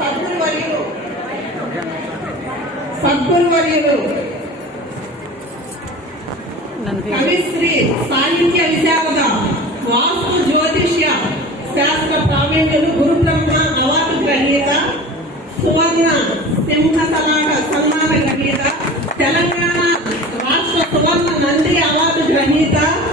వేదికపైకి కవిశ్రీ సాహిత్య విశాఖ వాస్తు జ్యోతిష్య శాస్త్ర ప్రావీణ్యులు గురు బ్రహ్మ అవార్డు గ్రహీత సువర్ణ సింహ తలాట సన్మాన గ్రహీత తెలంగాణ సువర్ణ నంది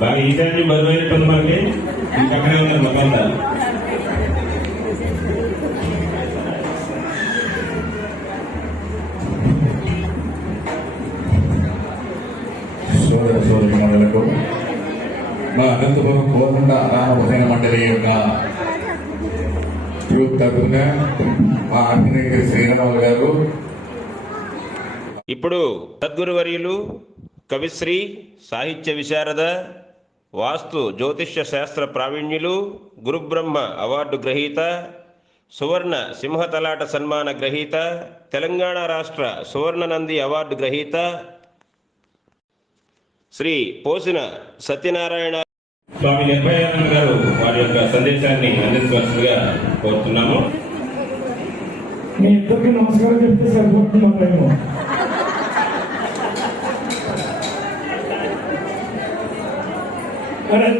బాగా ఈసారి బరువైనట్టుంది మనకి ఇంకక్కడే ఉన్నారు మొత్తం సోదర సోదరి మండలకు మా అనంతపురం కోదండ మండలి యొక్క యూత్ తరఫున మా ఆంజనేయ శ్రీరాములు గారు. ఇప్పుడు సద్గురువర్యులు కవిశ్రీ సాహిత్య విశారద వాస్తు జ్యోతిష్య శాస్త్ర ప్రావీణ్యులు గురుబ్రహ్మ అవార్డు గ్రహీత సువర్ణ సింహతలాట సన్మాన గ్రహీత తెలంగాణ రాష్ట్ర సువర్ణ నంది అవార్డు గ్రహీత శ్రీ పోసిన సత్యనారాయణ స్వామి నిర్భయానంద గారు వారి యొక్క సందేశాన్ని అందించవలసిందిగా కోరుతున్నాము. మీ ఇద్దరికి నమస్కారం చెప్తే సరిపోతుంది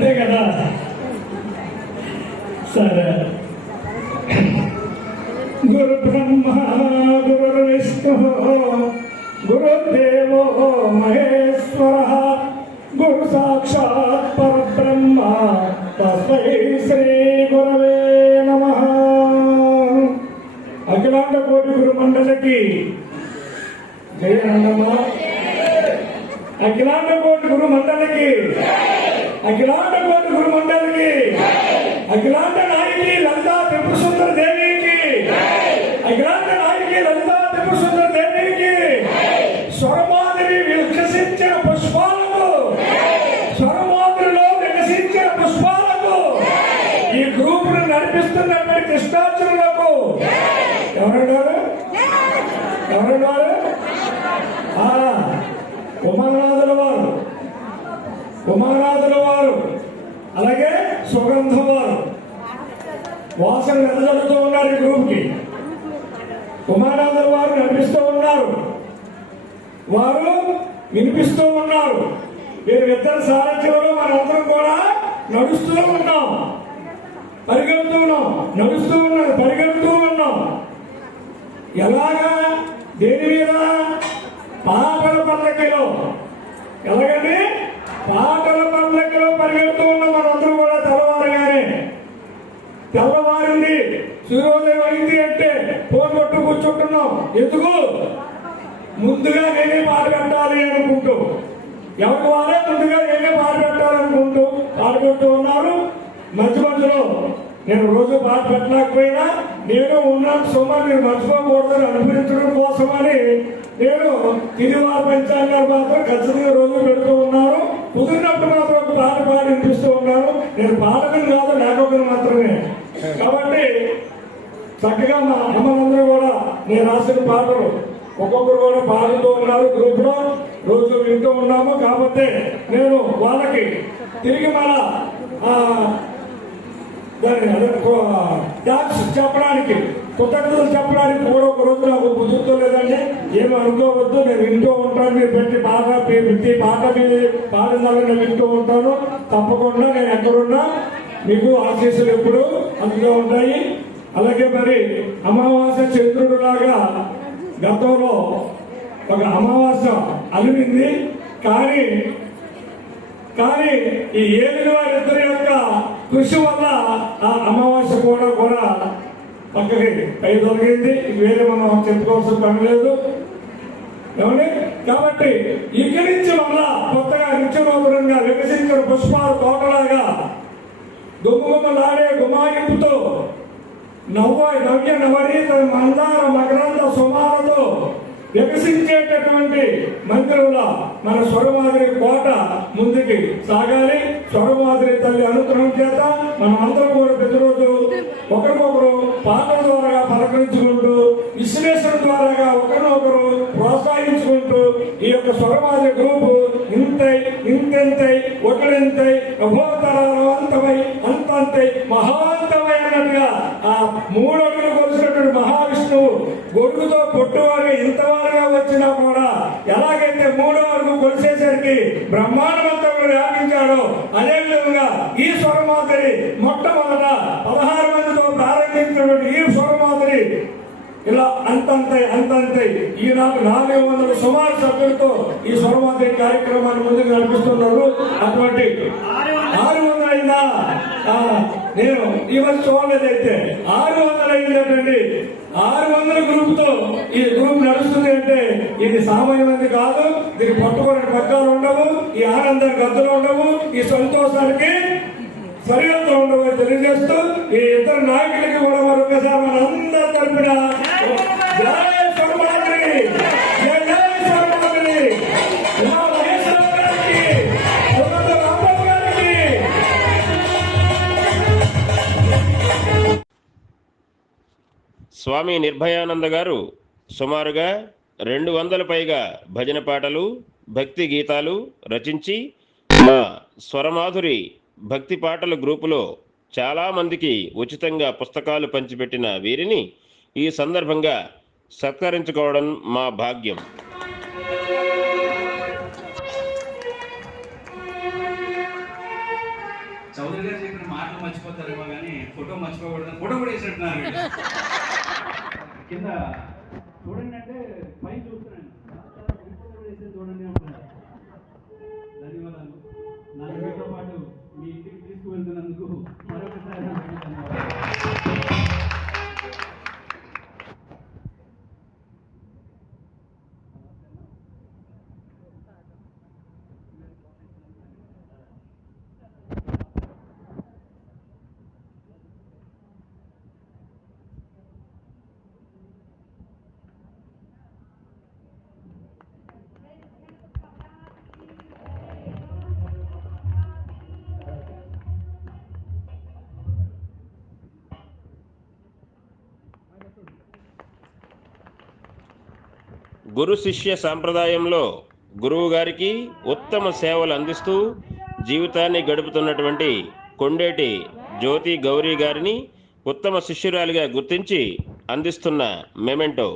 అంతే కదా? సరే. గురు బ్రహ్మ గురు విష్ణు గురుదేవో మహేశ్వర గురు సాక్షాత్ పరబ్రహ్మ తస్మై శ్రీ గురవే నమ. అఖిలాండ కోటి గురు మండలికి జయ అఖిలాండ కోటి గురు మండలికి అఖిలాండ కోటి గురు మండలికి అఖిలాండ నాయకి లలితా త్రిపుర సుందర దేవికి అఖిలాండ నాయకి లలితా త్రిపుర సుందర దేవికి స్వరమాదిరి వికసించిన పుష్పాలకు స్వరమాదిరిలో వికసించిన పుష్పాలకు ఈ గ్రూప్ను నడిపిస్తున్నటువంటి కృష్ణార్జునులకు. ఎవరన్నారు? ఎవరన్నారు? ఆ, ఉమానాథుల వారు. ఉమా వారు అలాగే సుగంధం వారు వాసన వెదజల్లుతూ ఉన్నారు ఈ గ్రూప్కి వారు నడిపిస్తూ ఉన్నారు. వారు వినిపిస్తూ ఉన్నారు. వీరిద్దరు సారథ్యంలో మనందరం కూడా నడుస్తూ ఉన్నాం పరిగెడుతూ ఉన్నాం. నడుస్తూ ఉన్నాం పరిగెడుతూ ఉన్నాం. ఎలాగా దేని మీద? పాటల పల్లకిలో ఎలాగండి? పాటల పల్లకిలో పరిగెడుతూ ఉన్నాం మనం కూర్చుంటున్నాం ఎందుకు? ముందుగా నేనే పాట పెట్టాలి అనుకుంటూ. ఎవరి వారే ముందుగా నేనే పాట పెట్టాలనుకుంటూ పాట పెడుతూ ఉన్నారు. మధ్య మధ్యలో నేను రోజు పాట పెట్టలేకపోయినా నేను ఉన్నాను సుమారు మీరు మర్చిపోకూడదని అనిపించడం కోసమని నేను తిరువార పంచాంగాలు మాత్రం ఖచ్చితంగా రోజు పెడుతూ ఉన్నాను కుదిరినప్పుడు మాత్రం ఒక పాట పాడి వినిపిస్తూ ఉన్నాను నేను పాడకని కాదు లేకపోతే మాత్రమే. కాబట్టి చక్కగా మా అమ్మలందరూ కూడా నేను రాసిన పాటలు ఒక్కొక్కరు కూడా పాడుతూ ఉన్నారు. గ్రూప్లో రోజు వింటూ ఉన్నాము. కాబట్టి నేను వాళ్ళకి తిరిగి మన దాన్ని అదే, చెప్పడానికి కృతజ్ఞతలు చెప్పడానికి కూడా ఒక రోజు నాకు కుదురుతూ లేదండి. ఏమి అనుకోవద్దు నేను వింటూ ఉంటాను. మీరు పెట్టి పాట ప్రతి పాట మీ పాడిన నేను వింటూ ఉంటాను. తప్పకుండా నేను ఎక్కడున్నా మీకు ఆశీస్సులు ఎప్పుడు అందులో ఉంటాయి. అలాగే మరి అమావాస్య చంద్రుడు లాగా గతంలో ఒక అమావాస్య అలిమింది కానీ కానీ ఈ ఏలిన వారిద్దరి యొక్క కృషి వల్ల ఆ అమావాస్య కూడా కూడా పక్కకి పై దొరికింది వేరే మనం చెప్పుకోవాల్సిన పని లేదు. కాబట్టి ఇక్కడి నుంచి మళ్ళా కొత్తగా నిత్యనూతనంగా వికసించిన పుష్పాల తోటలాగా గుమగుమలాడే గుమాయింపుతో నవ్వ నవ్య నవరీత మందార మకరంద సుమాలతో వికసించేటటువంటి మంత్రుల మన స్వరమాదిరి కోట ముందుకి సాగాలి. స్వరమాదిరి తల్లి అనుగ్రహం చేత మనం అందరం కూడా ప్రతిరోజు ఒకరికొకరు పాటల ద్వారా పలకరించుకుంటూ విశ్లేషణ ద్వారా ఒకరినొకరు ప్రోత్సహించుకుంటూ ఈ యొక్క స్వరమాదిరి గ్రూపు ఇంతై ఇంతెంతై ఒకరింతై అభోతరాంతమై అంతంతై మహాంతమైనట్టుగా ఆ మూడు అడుగులు కొలిసినటువంటి మహావిష్ణువు గొడుగుతో పొట్టువారుగా ఇంతవారుగా వచ్చినా కూడా ఎలాగైతే మూడో అడుగు కొలిసేసరికి బ్రహ్మాండమంతా వ్యాపించాడో అదే విధంగా ఈ స్వరమాదిరి మొట్టమొదట పదహారు మందితో ప్రారంభించినటువంటి ఈ స్వరమాదిరి ఇలా అంతంతై అంతంతై ఈనాడు నాలుగు వందల సుమారు సభ్యులతో ఈ స్వరమాత కార్యక్రమాన్ని ముందుకు నడిపిస్తున్నారు. అటువంటి ఆరు వందల నేను ఈ వచ్చి చూడలేదైతే ఆరు వందల అయిందటండి ఆరు వందల గ్రూప్తో ఈ గ్రూప్ నడుస్తుంది అంటే ఇది సామాన్యమైనది కాదు. దీనికి పట్టుకునే పగ్గాలు ఉండవు. ఈ ఆనందానికి గద్దలు ఉండవు. ఈ సంతోషానికి సరిహద్దు ఉండవు అని తెలియజేస్తూ ఈ ఇద్దరు నాయకులకి కూడా మరొకసారి మన అందరి తరపున స్వామి నిర్భయానంద గారు సుమారుగా రెండు వందల పైగా భజన పాటలు భక్తి గీతాలు రచించి మా స్వరమాధురి భక్తి పాటల గ్రూపులో చాలామందికి ఉచితంగా పుస్తకాలు పంచిపెట్టిన వీరిని ఈ సందర్భంగా సత్కరించుకోవడం మా భాగ్యం. చౌదరి గారు చెప్పిన మాటలు మర్చిపోతారేమో కానీ ఫోటో మర్చిపోకూడదు ఫోటో కూడా వేసినట్టున్నారు వీళ్ళు. కింద చూడండి అంటే పైన గురు శిష్య సాంప్రదాయంలో గురువు గారికి ఉత్తమ సేవలు అందిస్తూ జీవితాన్ని గడుపుతున్నటువంటి కొండేటి జ్యోతి గౌరీ గారిని ఉత్తమ శిష్యురాలిగా గుర్తించి అందిస్తున్న మెమెంటో.